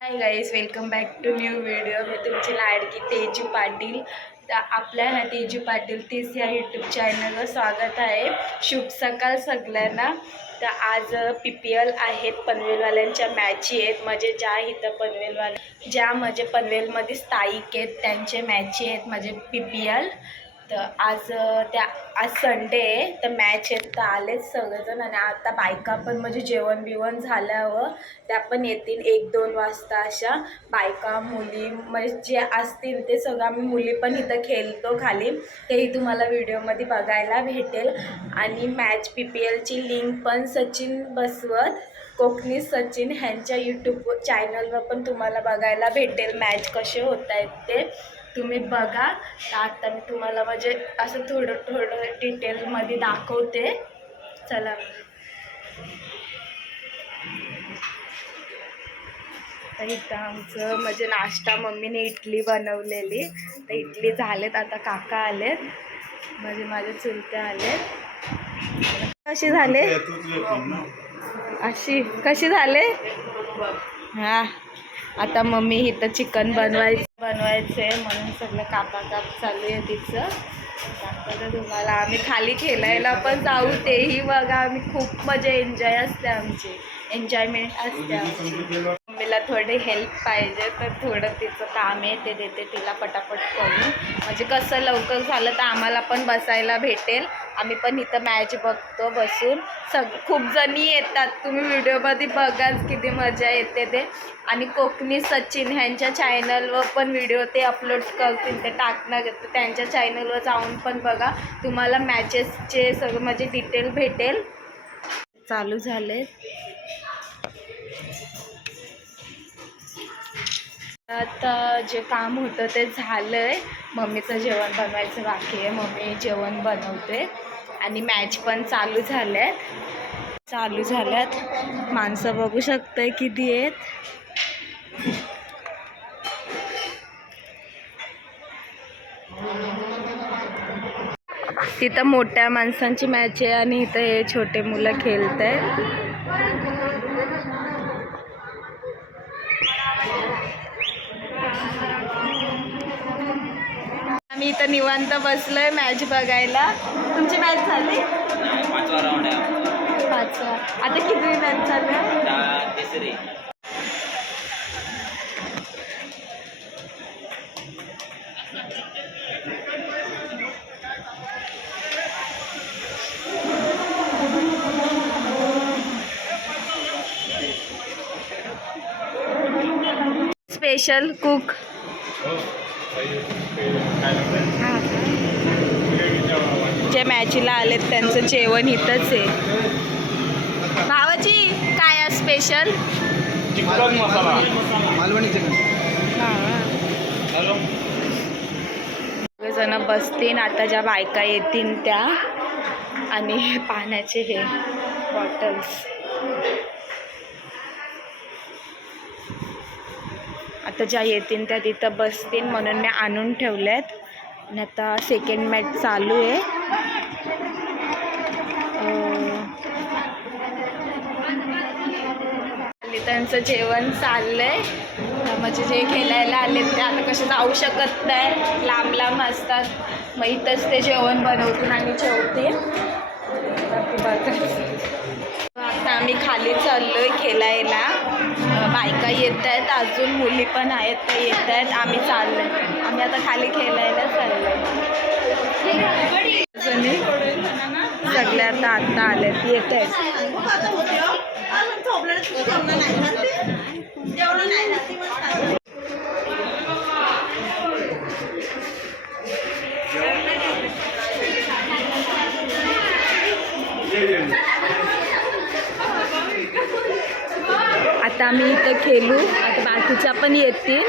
Hi guys welcome back to new video मी तुमची लाडकी तेजू पाटील. तर आपल्या ह्या तेजू पाटील तीस या यूट्यूब चॅनलवर स्वागत आहे. शुभ सकाळ सगळ्यांना. तर आज पी पी एल आहेत पनवेलवाल्यांच्या मॅची आहेत. म्हणजे ज्या इथं पनवेलवाल्या ज्या म्हणजे पनवेलमध्ये स्थायिक आहेत त्यांचे मॅची आहेत. म्हणजे पी पी एल तर आज त्या आज संडे आहे तर मॅच आहेत तर आलेच सगळेजण आणि आता बायका पण म्हणजे जेवण बिवण झाल्यावर त्या पण येतील एक दोन वाजता अशा. बायका मुली म्हणजे जे असतील ते सगळं आम्ही मुली पण इथं खेळतो खाली. तेही तुम्हाला व्हिडिओमध्ये बघायला भेटेल. आणि मॅच पी पी एलची लिंक पण सचिन बसवत कोकणी सचिन ह्यांच्या यूट्यूब चॅनलवर पण तुम्हाला बघायला भेटेल मॅच कसे होत आहेत ते. तुम्ही बघा. आता मी तुम्हाला म्हणजे असं थोडं थोडं डिटेलमध्ये दाखवते. चला. तर इथं आमचं म्हणजे नाश्ता मम्मीने इडली बनवलेली. तर इडली झालेत आता काका आलेत. म्हणजे माझे चुलते आलेत. कशी झाले? अशी कशी झाले? हा. आता मम्मी इथं चिकन बनवायचं. बनवायचं आहे म्हणून सगळं कापाकाप चालू आहे तिचं. तुम्हाला आम्ही खाली खेळायला पण जाऊ तेही बघा आम्ही खूप मजा एन्जॉय असते आमची. एन्जॉयमेंट असते आमची. मम्मीला थोडी हेल्प पाहिजे तर थोडं तिचं काम आहे ते देते तिला पटापट करून. म्हणजे कसं लवकर झालं तर आम्हाला पण बसायला भेटेल. आम्ही पण इथं मॅच बघतो बसून. सग खूप जणी येतात. तुम्ही व्हिडिओमध्ये बघाच किती मजा येते ते. आणि कोकणी सचिन ह्यांच्या चॅनलवर पण व्हिडिओ ते अपलोड करतील ते टाकणार तर त्यांच्या चॅनलवर जाऊन पण बघा. तुम्हाला मॅचेसचे सगळं म्हणजे डिटेल भेटेल. चालू झाले आता जे काम होतं ते झालं आहे मम्मीचं जेवण बनवायचं बाकी आहे. मम्मी जेवण बनवते. आणि मॅच पण चालू झाल्यात. चालू झाल्यात. माणसं बघू शकते किती आहेत. तिथं मोठ्या माणसांची मॅच आहे आणि इथं हे छोटे मुलं खेळत आहेत मी इथं निवांत बसलोय मॅच बघायला. तुमची मॅच झाली? पाचवा. राऊंड आहे पाचवा आता किती मॅच चालू आहे? तिसरी स्पेशल कुक जे मॅचला आलेत त्यांचं जेवण इथंच आहे. भावाची काय आहे special chicken masala. Malvani chicken जण आता ज्या बायका येतील त्या. आणि पाण्याचे हे बॉटल्स आता ज्या येतील त्या तिथं बसतील म्हणून मी आणून ठेवल्यात आणि आता सेकंड मॅच चालू आहे. त्यांचं जेवण चाललंय. म्हणजे जे खेळायला आले ते आता कसे जाऊ शकत नाही. लांब लांब असतात. मग इथंच ते जेवण बनवतील आणि ठेवतील आता आम्ही खाली चाललोय खेळायला. बायका येत आहेत अजून मुली पण आहेत त्या येत आहेत. आम्ही चाललोय. आम्ही आता खाली खेळायला चाललोय. जणी सगळे आता आत्ता आलेत येत आहेत. आता आम्ही इथं खेळू. आता बाकीच्या पण येतील.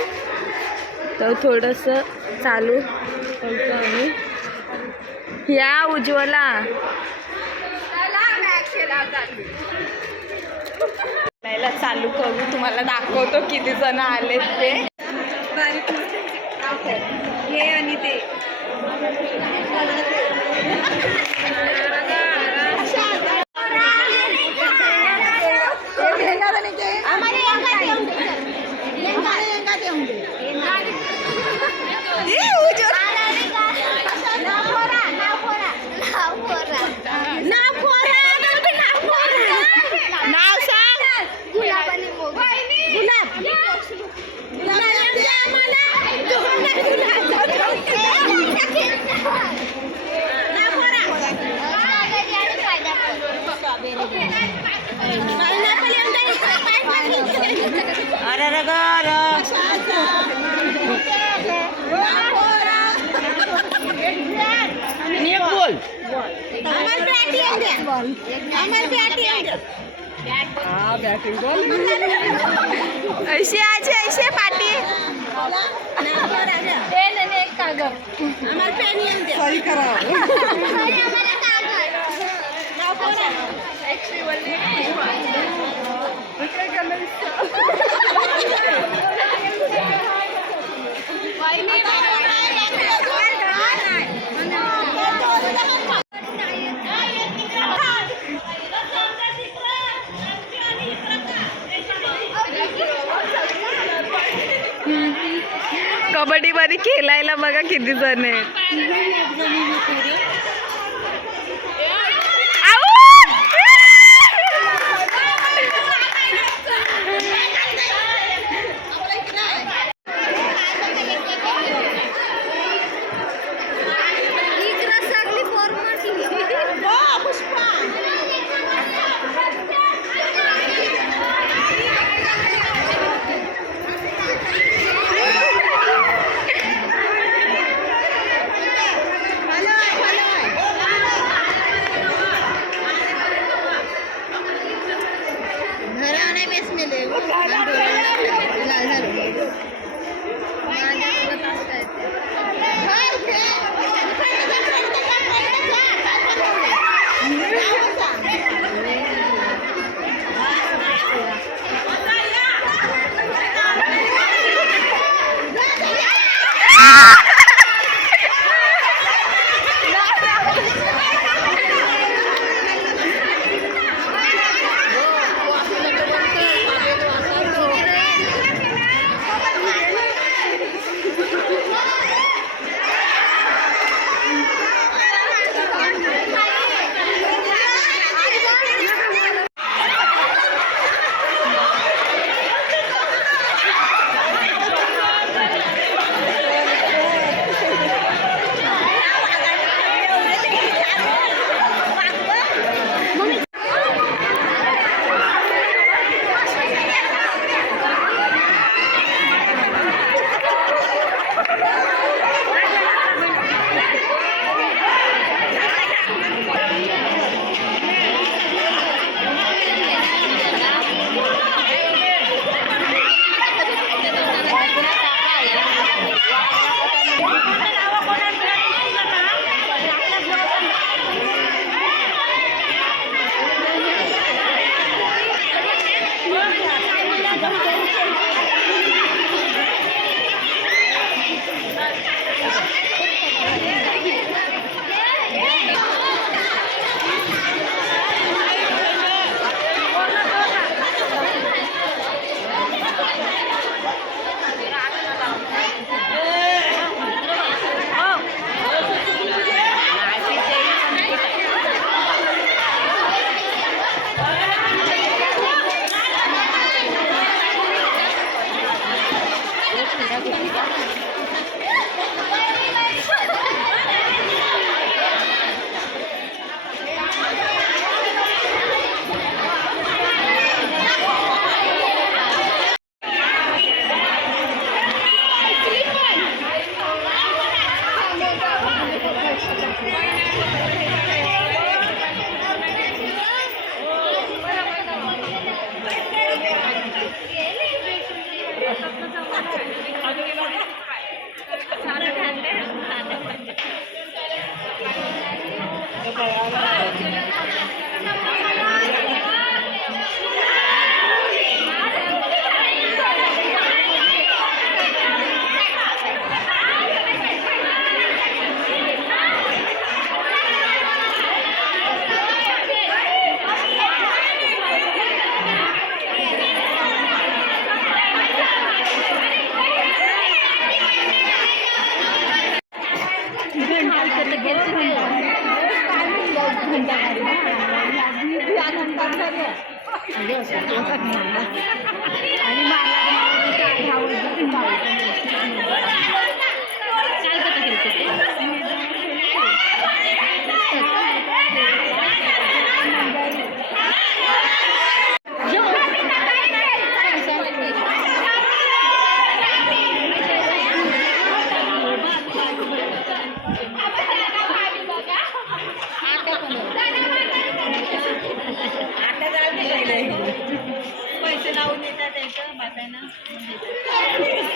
तर थोडंसं चालू करतो आम्ही. या उज्ज्वला. खेळायला. चालू करू. तुम्हाला दाखवतो किती जण आलेत ते. हे आणि ते. ऐसे आजे ऐसे पाटी पेन आणि एक कागद सही करा आम्हाला कबड्डी मध्ये खेळायला बघा किती जण आहेत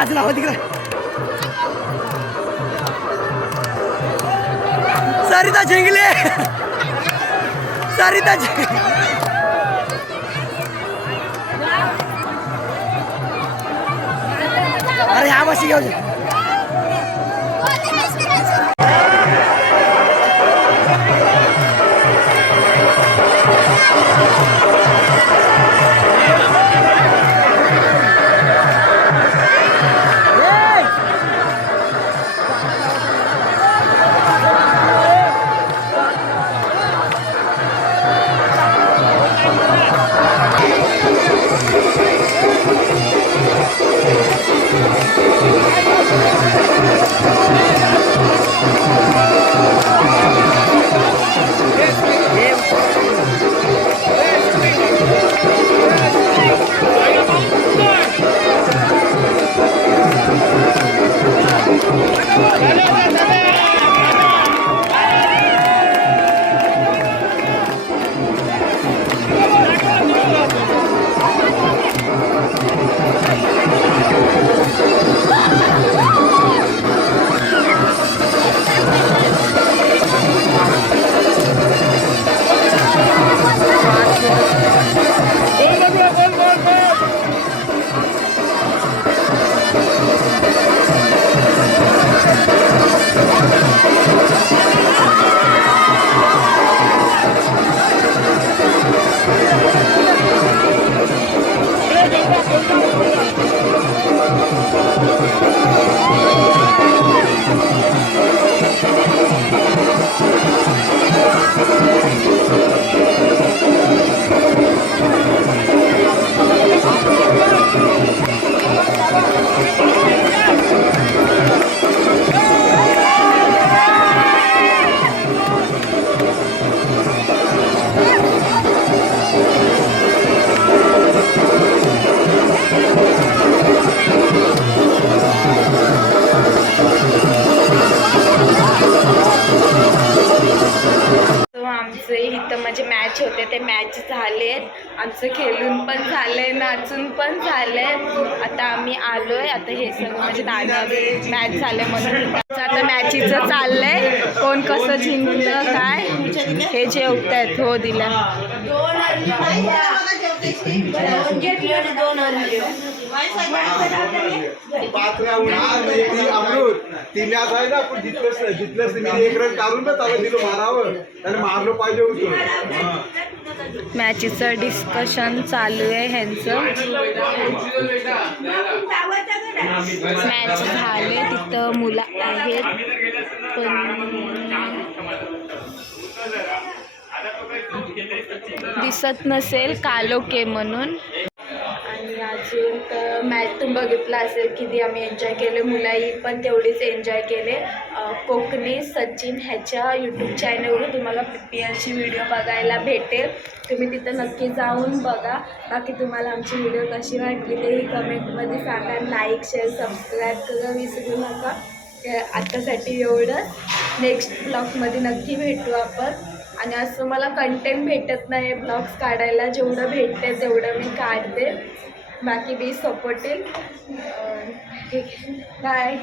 अरे लावा तिकडे. सरिता जिंकले सरिता जिंकले अरे ह्या बशी घेऊ जे इथं म्हणजे मॅच होते ते मॅच झाले आमचं खेळून पण झालंय नाचून पण झालंय. आता आम्ही आलोय आता हे सगळं म्हणजे दादा मॅच झाले म्हणून. आता मॅचीचं चाललंय. कोण कसं जिंकलं काय? हे जेवतायत हो दिलं. अमृत तिने मॅच आहे ना आपण जितलंच नाही जितलंच मी एक रन काढून ना त्याला दिलं मारावं त्याने मारलं पाहिजे होतं मॅचीचं डिस्कशन चालू आहे ह्यांचं. मॅच झाले तिथं मुलं आहेत पण दिसत नसेल कालोके म्हणून. आणि अजून तर मॅच तुम्ही बघितलं असेल किती आम्ही एन्जॉय केले मुलाही पण तेवढीच एन्जॉय केले. कोकणी सचिन ह्याच्या यूट्यूब चॅनलवर तुम्हाला पी पी एलची व्हिडिओ बघायला भेटेल. तुम्ही तिथं नक्की जाऊन बघा. बाकी तुम्हाला आमची व्हिडिओ कशी वाटली तेही कमेंटमध्ये सांगा. लाईक शेअर सबस्क्राईब करा. विसरू नका. आत्तासाठी एवढं नेक्स्ट ब्लॉगमध्ये नक्की भेटू आपण. आणि असं मला कंटेंट भेटत नाही ब्लॉग्स काढायला जेवढं भेटते तेवढं मी काढते. बाकी बी सपोर्टेड ठीक आहे. बाय